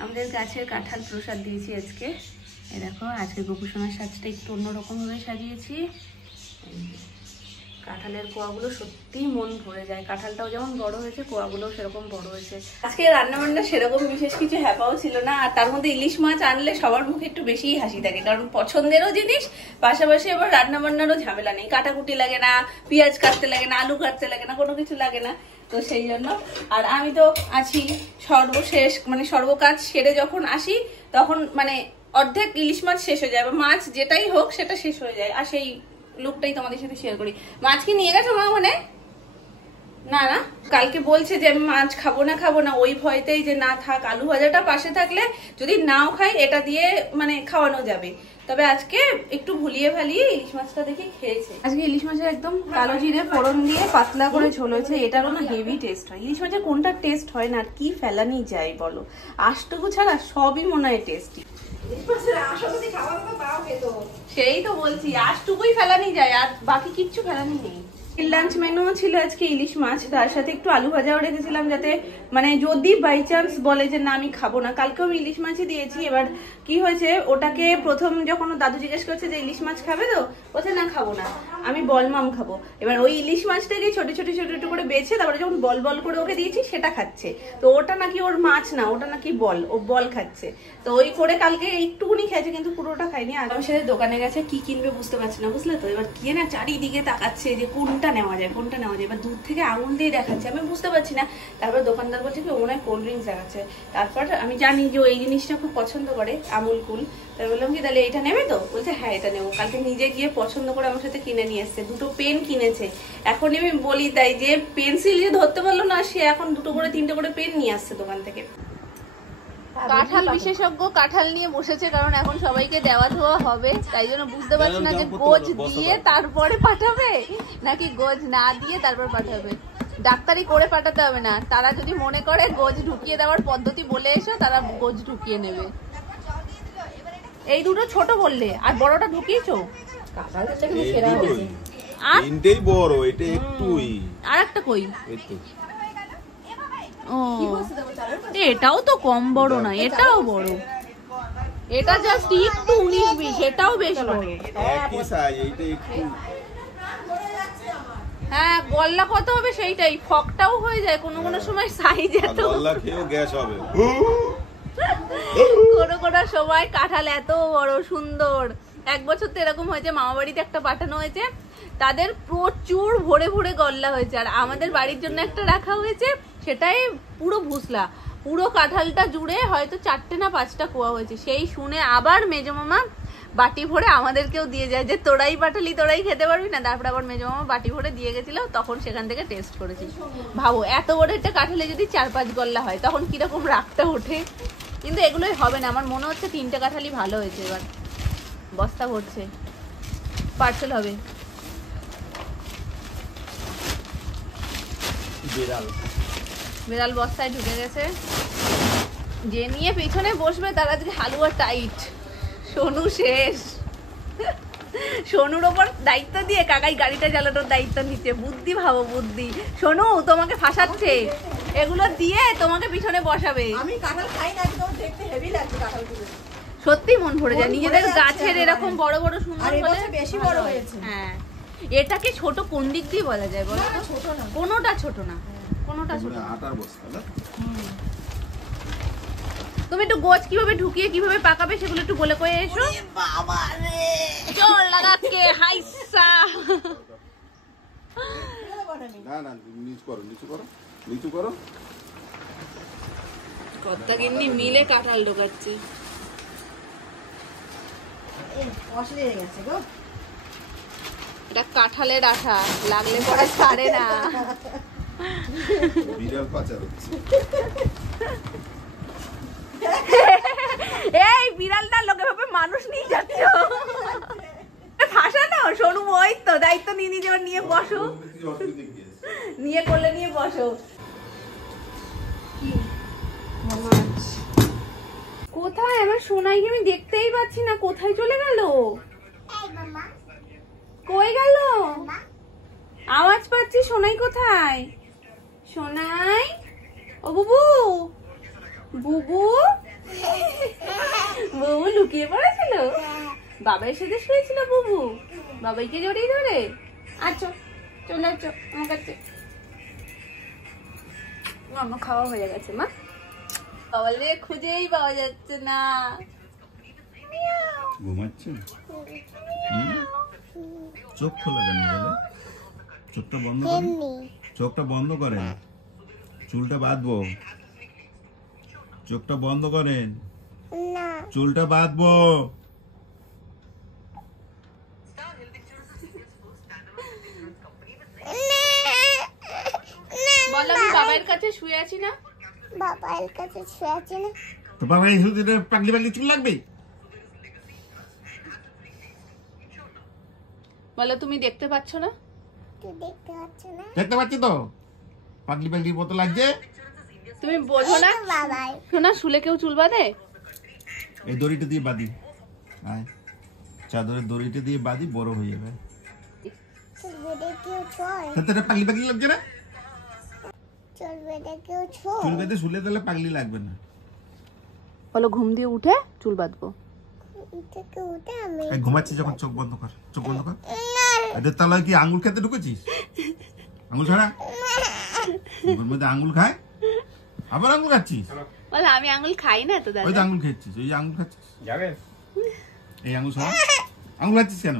আমাদের গাছের কাঁঠাল প্রসাদ দিয়েছি আজকে। এই দেখো আজকে গোপুসোনার সাজটা একটু অন্যরকম ভাবে সাজিয়েছি। কাঁঠালের কোয়াগুলো সত্যি মন ভরে যায়। কাঁঠালটাও যেমন বড় হয়েছে, কোয়াগুলোও সেরকম বড় হয়েছে। আজকে রান্নাবান্না সেরকম বিশেষ কিছু হ্যাপাও ছিল না। আর তার মধ্যে ইলিশ মাছ আনলে সবার মুখে একটু বেশিই হাসি থাকে, কারণ পছন্দেরও জিনিস, পাশাপাশি আবার রান্নাবান্নারও ঝামেলা নেই। কাটাকুটি লাগে না, পেঁয়াজ কাটতে লাগে না, আলু কাটতে লাগে না, কোনো কিছু লাগে না। তো সেই জন্য আর আমি তো আছি সর্বশেষ, মানে সর্বকাজ সেরে যখন আসি তখন মানে অর্ধেক ইলিশ মাছ শেষ হয়ে যায়, বা মাছ যেটাই হোক সেটা শেষ হয়ে যায়। আর সেই লুকটাই তোমাদের সাথে শেয়ার করি। মাছ কি নিয়ে গেছো মা? মানে না না, কালকে বলছে যে আমি মাছ খাবো না, ওই ভয়তেই যে না থাক, আলু ভাজাটা পাশে থাকলে যদি নাও খাই এটা দিয়ে মানে খাওয়ানো যাবে। তবে আজকে একটু ভুলিয়ে ভালিয়ে ইলিশ মাছটা দেখে খেয়েছে। আজকে ইলিশ মাছের একদম কালো জিরে ফোড়ন দিয়ে পাতলা করে ঝোল হয়েছে। এটারও না হেভি টেস্ট হয়। ইলিশ মাছের কোনটা টেস্ট হয় না, আর কি ফেলানি যায় বলো? আশটুকু ছাড়া সবই মনে হয় টেস্টি। সেই তো বলছি, আশটুকুই ফেলানি যায়, আর বাকি কিচ্ছু ফেলানি নেই। লাঞ্চ মেনু ছিল আজকে ইলিশ মাছ, তার সাথে একটু আলু ভাজাও রেখেছিলাম, যাতে মানে যদি বাই চান্স বলে যে না আমি খাবো না। কালকেও আমি ইলিশ মাছই দিয়েছি। এবার কি হয়েছে, ওটাকে প্রথম যখন দাদু জিজ্ঞেস করছে যে ইলিশ মাছ খাবে, তো বলছে না খাবো না, আমি বলমাম খাবো। এবার ওই ইলিশ মাছটাকে ছোট ছোট ছোট ছোট করে বেছে তারপরে যখন বল বল করে ওকে দিয়েছি সেটা খাচ্ছে। তো ওটা নাকি ওর মাছ না, ওটা নাকি বল, ও বল খাচ্ছে। তো ওই করে কালকে একটুকুনি খেয়েছে, কিন্তু পুরোটা খাইনি। আগামী সাথে দোকানে গেছে, কি কিনবে বুঝতে পারছি না, বুঝলে তো। এবার গিয়ে না চারিদিকে তাকাচ্ছে যে কোনটা নেওয়া যায়, কোনটা নেওয়া যায়। এবার দূর থেকে আঙুল দিয়ে দেখাচ্ছে, আমি বুঝতে পারছি না। তারপর দোকানদার বলছে কি ও মনে হয় কোল্ড ড্রিঙ্কস দেখাচ্ছে। তারপর আমি জানি যে ও এই জিনিসটা খুব পছন্দ করে, আমুল কুল। তাই বললাম কি তাহলে এটা নেবে তো? বলছে হ্যাঁ এটা নেবো। কালকে নিজে গিয়ে পছন্দ করে আমার সাথে কিনে নিয়ে এসছে। দুটো পেন কিনেছে। এখন আমি বলি তাই যে পেন্সিল যে ধরতে পারলো না, সে এখন দুটো করে তিনটে করে পেন নিয়ে আসছে দোকান থেকে। কাঁঠাল বিশেষজ্ঞ কাঁঠাল নিয়ে বসেছে, কারণ এখন সবাইকে দেওয়া ধোয়া হবে। তাই জন্য বুঝতে পারছি না যে গোজ দিয়ে তারপরে পাঠাবে নাকি গোজ না দিয়ে তারপর পাঠাবে। ডাক্তারি করে পাঠাতে হবে না, তারা যদি মনে করে গোজ ঢুকিয়ে দেওয়ার পদ্ধতি বলে এসো, তারা গোজ ঢুকিয়ে নেবে। এই দুটো ছোট বললে, আর বড়টা ঢুকিয়েছো? আর একটা কই? ও এটাও তো কম বড় না, এটাও বড়। এটা জাস্ট একটু 19-20, এটাও বেশ বড়। হ্যাঁ গল্লা কত হবে সেইটাই, ফকটাও হয়ে যায় কোনো কোনো সময় সাইজ এত। গল্লা খেয়েও গ্যাস হবে কোনো কোনো সময়। কাঁঠাল এত বড় সুন্দর। এক বছর তো এরকম হয়েছে, মামা বাড়িতে একটা পাঠানো হয়েছে, তাদের প্রচুর ভরে ভরে গল্লা হয়েছে। আর আমাদের বাড়ির জন্য একটা রাখা হয়েছে, সেটাই পুরো ভুসলা। পুরো কাঁঠালটা জুড়ে হয়তো 4টে না 5টা কোয়া হয়েছে। সেই শুনে আবার মেজো মামা বাটি ভরে আমাদেরকেও দিয়ে যায় যে তোরাই পাঠালি, তোরাই খেতে পারবি না। তারপর আবার মেজো মামা বাটি ভরে দিয়ে গেছিল, তখন সেখান থেকে টেস্ট করেছি। ভাবো এত বড় একটা কাঁঠালে যদি 4-5 গল্লা হয় তখন কিরকম রাগটা ওঠে। কিন্তু এগুলোই হবে না, আমার মনে হচ্ছে 3টে কাঁঠালই ভালো হয়েছে। এবার বস্তা ভরছে, পার্সেল হবে। বিড়াল বস্তায় ঢুকে গেছে। যে নিয়ে পেছনে বসবে তার আজকে হালুয়া টাইট। সোনু শেষ। সোনুর ওপর দায়িত্ব দিয়ে কাকাই গাড়িটা চালানোর দায়িত্ব নিচ্ছে। বুদ্ধি ভাবো বুদ্ধি। সোনু তোমাকে ফাঁসাচ্ছে, এগুলো দিয়ে তোমাকে পিছনে বসাবে। আমি কাঁঠাল খাই না, কিন্তু দেখতে হেভি লাগছে কাঁঠালগুলো। সত্যি মন ভরে যায় নিজেদের গাছের এরকম বড় বড় সুন্দর হলে। বেশি বড় হয়েছে। হ্যাঁ এটাকে ছোট কোন দিক দিয়ে বলা যায় বলো? ছোট না, কোনোটা ছোট না, কোনোটা ছোট না। আটার বস্তা না। তুমি একটু গোছ কিভাবে ঢুকিয়ে কিভাবে পাকাবে সেগুলো একটু বলে কয়ে এসো। বাবা রে চল লাগাকে হাইসা। না না নিচু করো, নিচু করো, নিচু করো। কত্তা গিন্নি মিলে কাঁঠাল ঢোকাচ্ছে। এটা কাঁঠালের আঠা, লাগলে পরে ছাড়ে না। বিড়াল পাচার হচ্ছে। এই বিড়ালটা লোকে ভাবে মানুষ নিয়ে যাচ্ছ। ফাঁসানো সোনু, ওই তো দায়িত্ব নিয়ে নিজে নিয়ে বসো, নিয়ে করলে নিয়ে বসো। কোথায় আমার সোনাইকে আমি দেখতেই পাচ্ছি না, কোথায় চলে গেল? কই গেল? আওয়াজ পাচ্ছি, সোনাই কোথায়? সোনাই ও বুবু, বুবু বুবু লুকিয়ে পড়েছিল, বাবার সাথে শুয়েছিল বুবু, বাবাইকে জড়িয়ে ধরে। আচ্ছা চলে আসছো আমার কাছে। আমার খাওয়া হয়ে গেছে মা, বলে খুঁজেই পাওয়া যাচ্ছে না। ঘুমাচ্ছে? চোখ খোলা কেন গেলে? চোখটা বন্ধ করেন, চোখটা বন্ধ করেন, চুলটা বাঁধবো। চোখটা বন্ধ করেন, চুলটা বাঁধবো। বলো আমি বাবার কাছে শুয়ে আছি না, বাবার কাছে শুয়ে আছি না। তো বাবা এই শুধু পাগলি পাগলি চুল লাগবে? বলো তুমি দেখতে পাচ্ছ না? তুই দেখতে পাচ্ছ না? দেখতে পাচ্ছি তো, পাগলি পাগলির মতো লাগছে। তুমি বোঝো না বাবাই শোনা, শুলে কেউ চুল বাঁধে? এই দড়িটা দিয়ে বাঁধি, আয় চাদরের দড়িটা দিয়ে বাঁধি, বড় হয়ে যাবে। চুল বেঁধে কেউ ছয়, সেটা পাগলি পাগলি লাগছে না? চুল বেঁধে কেউ ছয়। চুল বেঁধে শুলে তাহলে পাগলি লাগবে না। বলো ঘুম দিয়ে উঠে চুল বাঁধবো। থেকে উঠে আমি এই ঘুমাচ্ছিস যখন চোখ বন্ধ কর, চোখ বন্ধ কর। এদের তলায় কি আঙ্গুল খেতে ঢুকেছিস? আঙ্গুল ছাড়া, ওর মধ্যে আঙ্গুল খায়, আবার আঙ্গুল খাচ্ছিস। বলো আমি আঙুল খাই না তো ওই দাদা। তো আঙ্গুল খেয়েছিস, ওই আঙ্গুল খাচ্ছিস, যাবে এই আঙ্গুল ছাড়া আঙ্গুল খাচ্ছিস কেন?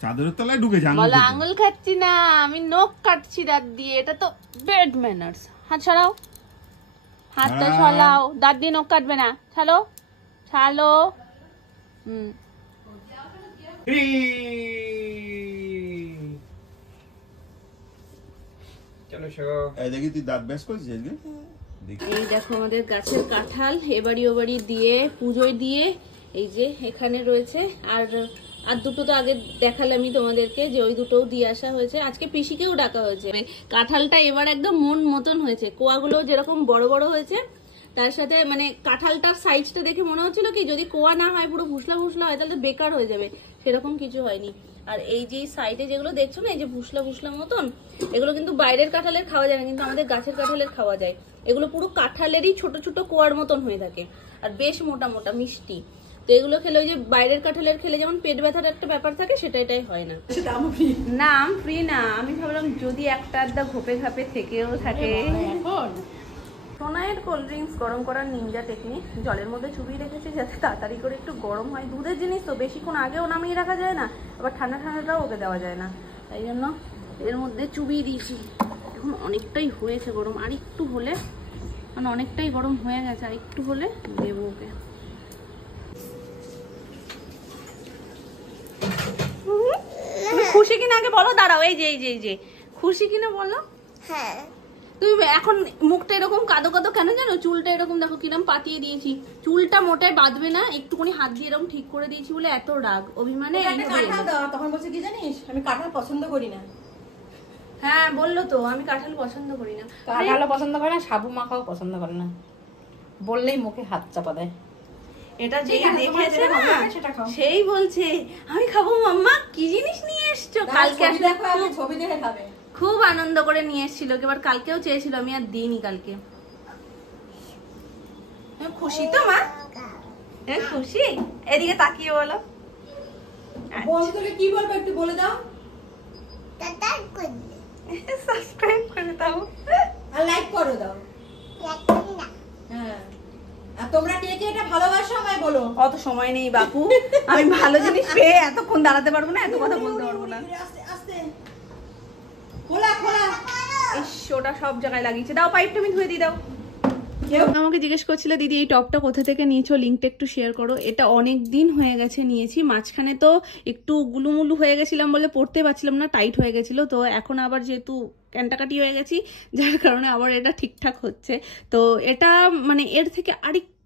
চাদরের তলায় ঢুকেছে আঙ্গুল বলো খেতে। আঙুল খাচ্ছি না, আমি নখ কাটছি দাঁত দিয়ে, এটা তো বেড ম্যানার্স। হাত ছাড়াও, হাতটা ছড়াও, দাঁত দিয়ে নখ কাটবে না, ছাড়ো ছাড়ো। এই দেখি তুই দাঁত ব্যাস করেছিস আজকে? এই দেখো আমাদের গাছের কাঁঠাল, এবাড়ি ওবাড়ি দিয়ে পুজোয় দিয়ে এই যে এখানে রয়েছে। আর আর দুটো তো আগে দেখালামই তোমাদেরকে, যে ওই দুটোও দিয়ে আসা হয়েছে। আজকে পিসিকেও ডাকা হয়েছে। কাঁঠালটা এবার একদম মন মতন হয়েছে, কোয়াগুলো যেরকম বড় বড় হয়েছে, তার সাথে মানে কাঁঠালটার সাইজটা দেখে মনে হচ্ছিল কি যদি কোয়া না হয়, পুরো ভুসলা ভুসলা হয়, তাহলে বেকার হয়ে যাবে, সেরকম কিছু হয়নি। আর এই যে সাইডে যেগুলো দেখছো না, এই যে ভুসলা ভুসলা মতন, এগুলো কিন্তু বাইরের কাঁঠালের খাওয়া যায় না, কিন্তু আমাদের গাছের কাঁঠালের খাওয়া যায়। এগুলো পুরো কাঁঠালেরই ছোট ছোট কোয়ার মতন হয়ে থাকে, আর বেশ মোটা মোটা মিষ্টি। তো এগুলো খেলে ওই যে বাইরের কাঁঠালের খেলে যেমন পেট ব্যথার একটা ব্যাপার থাকে, সেটা এটাই হয় না। না আম ফ্রি না, আমি ভাবলাম যদি একটা আধটা ঘোপে ঘাপে থেকেও থাকে। সোনাইয়ের কোল্ড ড্রিঙ্কস গরম করার নিনজা টেকনিক, জলের মধ্যে চুবিয়ে রেখেছি যাতে তাড়াতাড়ি করে একটু গরম হয়। দুধের জিনিস তো বেশিক্ষণ আগেও নামিয়ে রাখা যায় না, আবার ঠান্ডা ঠান্ডাটাও ওকে দেওয়া যায় না, তাই জন্য এর মধ্যে চুবিয়ে দিয়েছি। এখন অনেকটাই হয়েছে গরম, আর একটু হলে, মানে অনেকটাই গরম হয়ে গেছে, আর একটু হলে দেবো ওকে। তুমি খুশি কিনা আগে বলো, দাঁড়াও, এই যে এই যে এই যে খুশি কিনা বলো। হ্যাঁ তুমি এখন মুখটা এরকম কাদো কাদো কেন জানো? চুলটা এরকম দেখো কিরম পাতিয়ে দিয়েছি, চুলটা মোটায় বাঁধবে না, একটুখানি হাত দিয়ে এরকম ঠিক করে দিয়েছি বলে এত রাগ অভিমানে। তখন বলছে কি জানিস, আমি কাঁঠাল পছন্দ করি না। হ্যাঁ বললো তো, আমি কাঁঠাল পছন্দ করি না। কাঁঠালও পছন্দ করে না, সাবু মাখাও পছন্দ করে না, বললেই মুখে হাত চাপা দেয়। এটা যেই দেখেছে না সেটা খাও। সেই বলছে আমি খাবো। মাম্মা কি জিনিস নিয়ে এসছো? কালকে আসলে ছবি দেখে খাবে। খুব আনন্দ করে নিয়ে এসেছিল, এবার কালকেও চেয়েছিল, আমি আর দিইনি কালকে। খুশি তো মা? খুশি? এদিকে তাকিয়ে বলো। বন্ধুকে কি বলবো একটু বলে দাও। টাটা করে সাবস্ক্রাইব করে দাও আর লাইক করে দাও। রাখুন না। হ্যাঁ, আর তোমরা কে কে এটা ভালোবাসো আমায় বলো। অত সময় নেই বাপু, আমি ভালো জিনিস পেয়ে এতক্ষণ দাঁড়াতে পারবো না, এত কথা বলতে পারবো না। আস্তে আস্তে খোলা খোলা। ইস, ওটা সব জায়গায় লাগিয়েছে। দাও পাইপটা আমি ধুয়ে দিয়ে দাও। আমাকে জিজ্ঞেস করছিল দিদি এই টপটা কোথা থেকে নিয়েছো, লিঙ্কটা একটু শেয়ার করো। এটা অনেক দিন হয়ে গেছে নিয়েছি, মাঝখানে তো একটু গুলুমুলু হয়ে গেছিলাম বলে পড়তে পারছিলাম না, টাইট হয়ে গেছিল। তো এখন আবার যেহেতু ক্যান্টাকাটি হয়ে গেছি, যার কারণে আবার এটা ঠিকঠাক হচ্ছে। তো এটা মানে এর থেকে আরেকটু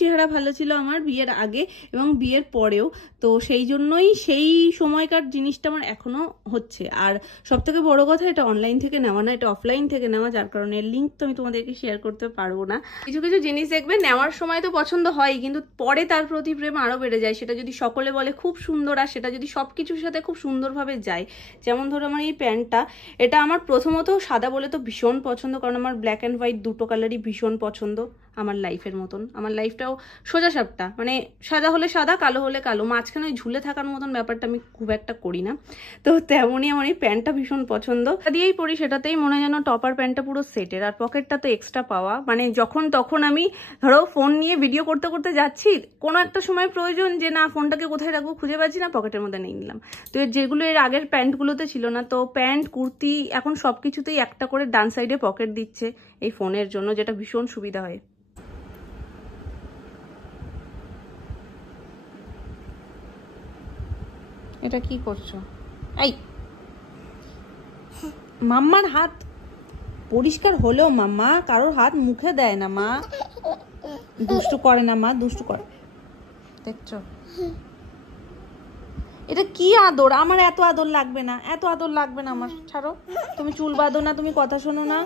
চেহারা ভালো ছিল আমার বিয়ের আগে এবং বিয়ের পরেও, তো সেই জন্যই সেই সময়কার জিনিসটা আমার এখনো হচ্ছে। আর সব থেকে বড় কথা, এটা অনলাইন থেকে নেওয়া না, এটা অফলাইন থেকে নেওয়া, যার কারণে লিঙ্ক তো আমি তোমাদেরকে শেয়ার করতে পারবো না। কিছু কিছু জিনিস দেখবে নেওয়ার সময় তো পছন্দ হয়, কিন্তু পরে তার প্রতি প্রেম আরো বেড়ে যায়। সেটা যদি সকলে বলে খুব সুন্দর, আর সেটা যদি সবকিছুর সাথে খুব সুন্দরভাবে যায়। যেমন ধরো আমার এই প্যান্টটা, এটা আমার প্রথমত সাদা বলে তো ভীষণ পছন্দ, কারণ আমার ব্ল্যাক অ্যান্ড হোয়াইট দুটো কালারই ভীষণ পছন্দ। আমার লাইফের মতন। আমার লাইফটাও সোজা সাপটা, মানে সাদা হলে সাদা, কালো হলে কালো, মাঝখানে ওই ঝুলে থাকার মতন ব্যাপারটা আমি খুব একটা করি না। তো তেমনই আমার এই প্যান্টটা ভীষণ পছন্দ, দিয়েই পরি সেটাতেই মনে হয় যেন টপার প্যান্টটা পুরো সেটের, আর পকেটটা তো এক্সট্রা পাওয়া, মানে যখন তখন আমি ধরো ফোন নিয়ে ভিডিও করতে করতে যাচ্ছি, কোনো একটা সময় প্রয়োজন যে না ফোনটাকে কোথায় রাখবো খুঁজে পাচ্ছি না, পকেটের মধ্যে নিয়ে নিলাম। তো যেগুলো এর আগের প্যান্টগুলোতে ছিল না, তো প্যান্ট কুর্তি এখন সবকিছুতেই একটা করে ডান সাইডে পকেট দিচ্ছে এই ফোনের জন্য, যেটা ভীষণ সুবিধা হয়। এটা কি করছো? এই মাম্মার হাত পরিষ্কার হলেও মাম্মা কারোর হাত মুখে দেয় না মা, দুষ্টু করে না মা, দুষ্টু করে, দেখছো? এটা কি আদর? আমার এত আদর লাগবে না, এত আদর লাগবে না আমার, ছাড়ো। তুমি চুল বাঁধো না, তুমি কথা শোনো না,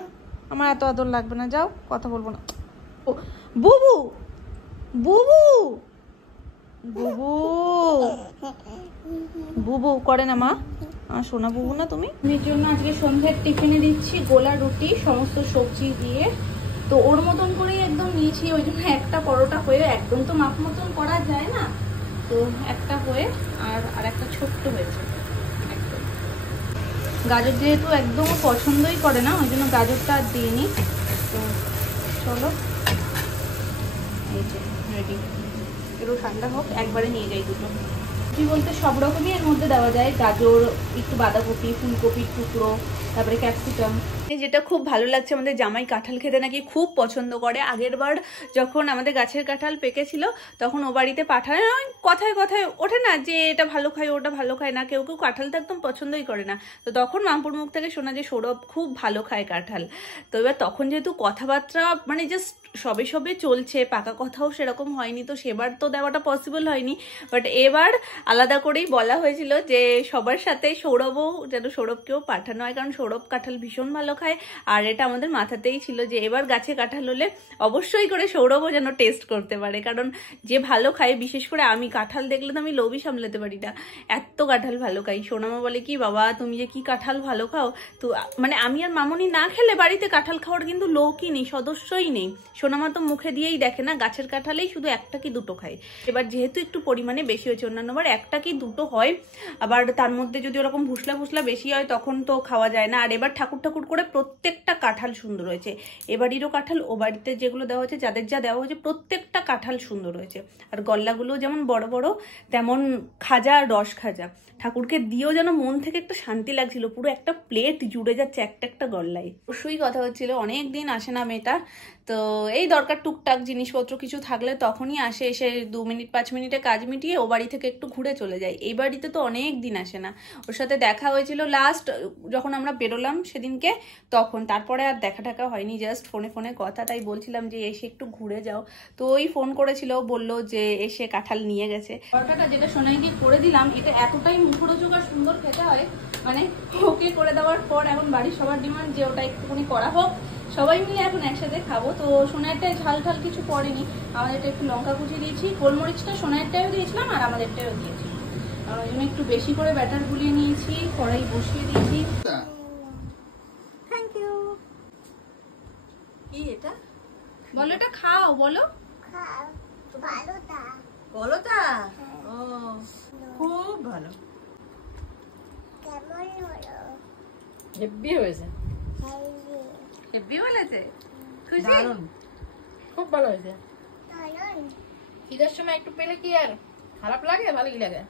আমার এত আদর লাগবে না, যাও, কথা বলবো না। বুবু বুবু বুবু বুবু করে না মা, আমার সোনা বুবু না তুমি। এর জন্য আজকে সন্ধ্যার টিফিনে দিচ্ছি গোলা রুটি সমস্ত সবজি দিয়ে, তো ওর মতন করেই একদম নিয়েছি, ওই জন্য একটা পরোটা হয়ে, একদম তো মাপ মতন করা যায় না, তো একটা হয়ে আর একটা ছোট্ট হয়েছে একদম। গাজর যেহেতু একদম পছন্দই করে না, ওই জন্য গাজরটা আর দিইনি। তো চলো, এই যে রেডি, একটু ঠান্ডা হোক, একবারে নিয়ে যাই দুটো। কি বলতে সব রকমই এর মধ্যে দেওয়া যায়, গাজর, একটু বাঁধাকপি, ফুলকপির টুকরো, তারপরে ক্যাপসিকাম। যেটা খুব ভালো লাগছে, আমাদের জামাই কাঁঠাল খেতে নাকি খুব পছন্দ করে। আগের বার যখন আমাদের গাছের কাঁঠাল পেকেছিল তখন ও বাড়িতে পাঠায়, কথায় কথায় ওঠে না যে এটা ভালো খায় ওটা ভালো খায় না, কেউ কেউ কাঁঠালটা একদম পছন্দই করে না। তো তখন মামপুর মুখ থেকে শোনা যে সৌরভ খুব ভালো খায় কাঁঠাল। তো এবার তখন যেহেতু কথাবার্তা মানে জাস্ট সবে সবে চলছে, পাকা কথাও সেরকম হয়নি, তো সেবার তো দেওয়াটা পসিবল হয়নি। বাট এবার আলাদা করেই বলা হয়েছিল যে সবার সাথে সৌরভও যেন, সৌরভকেও পাঠানো হয়, কারণ সৌরভ কাঁঠাল ভীষণ ভালো খায়। আর এটা আমাদের মাথাতেই ছিল যে এবার গাছে কাঁঠাল হলে অবশ্যই করে সৌরভও যেন টেস্ট করতে পারে, কারণ যে ভালো খায়, বিশেষ করে আমি কাঁঠাল দেখলে তো আমি লোভই সামলাতে পারি না, এত কাঁঠাল ভালো খাই। সোনামা বলে কি বাবা তুমি যে কি কাঁঠাল ভালো খাও, তো মানে আমি আর মামনি না খেলে বাড়িতে কাঁঠাল খাওয়ার কিন্তু লোকই নেই, সদস্যই নেই। সোনামা তো মুখে দিয়েই দেখে না, গাছের কাঁঠালেই শুধু একটা কি দুটো খায়। এবার যেহেতু একটু পরিমাণে বেশি হয়েছে, অন্যান্যবার একটা কি দুটো হয়, আবার তার মধ্যে যদি ওরকম ভুসলা ভুসলা বেশি হয় তখন তো খাওয়া যায় না। আর এবার ঠাকুর ঠাকুর করে প্রত্যেকটা কাঁঠাল সুন্দর হয়েছে, এবাড়িরও কাঁঠাল ও বাড়িতে যেগুলো দেওয়া হয়েছে, যাদের যা দেওয়া হয়েছে প্রত্যেকটা কাঁঠাল সুন্দর হয়েছে। আর গল্লাগুলো যেমন বড় বড় তেমন খাজা আর রস খাজা, ঠাকুরকে দিয়েও যেন মন থেকে একটা শান্তি লাগছিল, পুরো একটা প্লেট জুড়ে যাচ্ছে একটা একটা গল্লায়। অবশ্যই কথা হচ্ছিল, অনেকদিন আসে না মেয়েটা, তো এই দরকার টুকটাক জিনিসপত্র কিছু থাকলে তখনই আসে, এসে 2 মিনিট 5 মিনিটে কাজ মিটিয়ে ও বাড়ি থেকে একটু ঘুরে চলে যায়। এই বাড়িতে তো অনেক দিন আসে না। ওর সাথে দেখা হয়েছিল লাস্ট যখন আমরা বেরোলাম সেদিনকে, তখন, তারপরে আর দেখা টাকা হয়নি, জাস্ট ফোনে ফোনে কথা। তাই বলছিলাম যে এসে একটু ঘুরে যাও, তো ওই ফোন করেছিল, বললো যে এসে কাঁঠাল নিয়ে গেছে। পরোটাটা যেটা সোনাই দিয়ে করে দিলাম, এটা এতটাই মুখরোচক আর সুন্দর খেতে হয়, মানে ওকে করে দেওয়ার পর এখন বাড়ির সবার ডিমান্ড যে ওটা একটুখানি করা হোক, সবাই মিলে এখন একসাথে খাবো। তো সোনারটায় ঝাল ঝাল কিছু পড়েনি, আমাদেরটা একটু লঙ্কা কুচি দিয়েছি, গোলমরিচটা সোনারটাও দিয়েছিলাম আর আমাদেরটাও দিয়েছি, আর ওই জন্য একটু বেশি করে ব্যাটার গুলিয়ে নিয়েছি, কড়াই বসিয়ে দিয়েছি। Thank you. কি এটা বলো, এটা খাও, বলো ভালোটা বলো তা। ও খুব ভালো, কেমন হলো? হেব্বি হয়েছে, হেব্বি বলেছে, খুশি? দারুণ, খুব ভালো হয়েছে। দারুণ। ঈদের সময় একটু পেলে কি আর খারাপ লাগে, ভালোই লাগে।